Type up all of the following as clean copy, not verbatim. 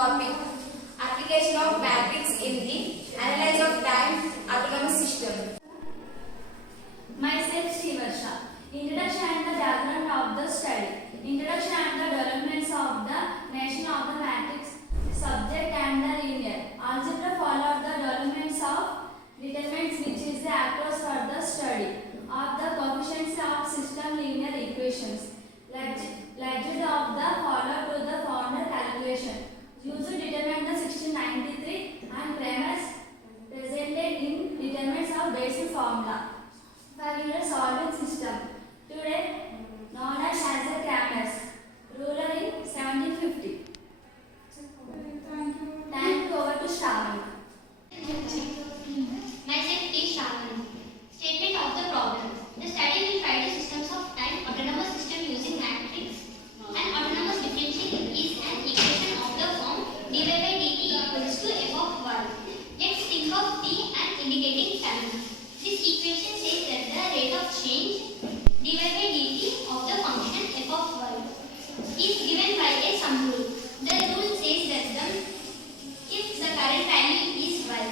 Topic: Application of matrix in the analysis of time autonomous system. Myself Srivarsha. Introduction and the background of the study. Introduction and the developments of the nation of the matrix, subject and the linear. Algebra follow the developments of determinants, which is the approach for the study of the coefficients of system linear equations. Legend of the follow to the founder calculation. Used to determine the 1693 and premise presented in determinants of basic formula. Familiar solvent system. Today known as a Cramer's ruler in 1750. Thank you. Over to Shravani. Myself T. Shravani. Statement of the problem. The study will find the systems of time autonomous system using matrix. An autonomous differential is an equation of the form dy by dt equals to f of y. Let's think of t and indicating time. This equation says that the rate of change dy by dt of the function f of y is given by a sum rule. The rule says that if the current value is y,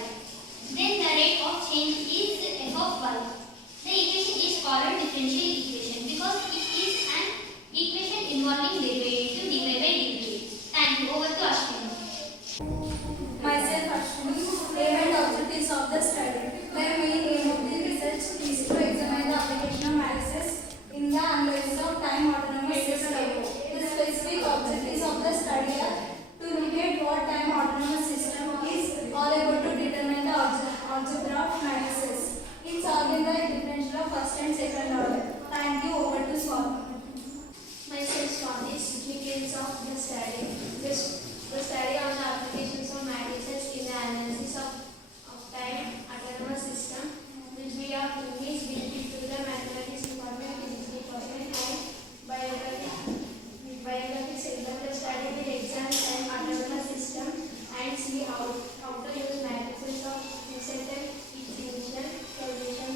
then the rate of change is f of y. The equation is called a differential equation because it is an equation involving derivative dy by dt. Thank you. Over to Ashwini. Myself Ashwini. Aim and objectives of the study. The main aim of the research is to examine the application of matrices in the analysis of time autonomous system. The specific objectives of the study are to indicate what time autonomous system is all about, to determine the algebra of matrices. It's solving the differential of first and second order. Thank you. Over to Swami. Myself Swami. Significance of the study. The study on the applications of matrices in the analysis of time autonomous system will be of immense benefit to the mathematics department, physics department and biography sector. The study will examine time autonomous system and see how to use matrices of reset its initial solution.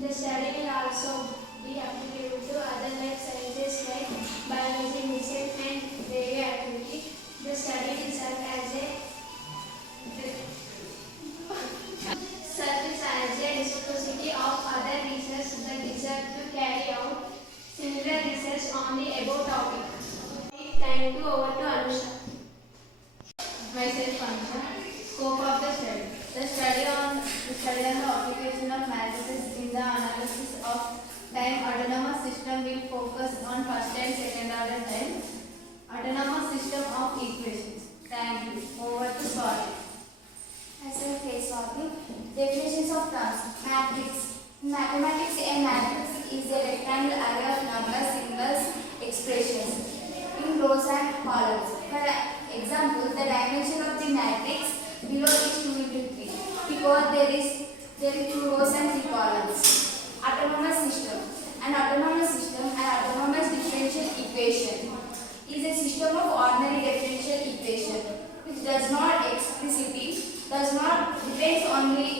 The study will also be applicable to other life sciences like biology, medicine and radioactivity. The study will serve as a reciprocity of other research that deserve to carry out similar research on the above topic. Thank you. Over to Anusha. Myself Anusha. Scope of the study. The study on the application of matrices in the analysis of time autonomous system will focus on first and second order time autonomous system of equations. Thank you. Over to Swati. Myself Swati. Definitions of terms. Matrix. In mathematics, a matrix is a rectangular array of numbers, symbols, expressions in rows and columns. For example, the dimension of the matrix below is 2 into 3 because there is 2 rows and 3 columns. Autonomous system. An autonomous system, an autonomous differential equation, is a system of ordinary differential equation which does not depends only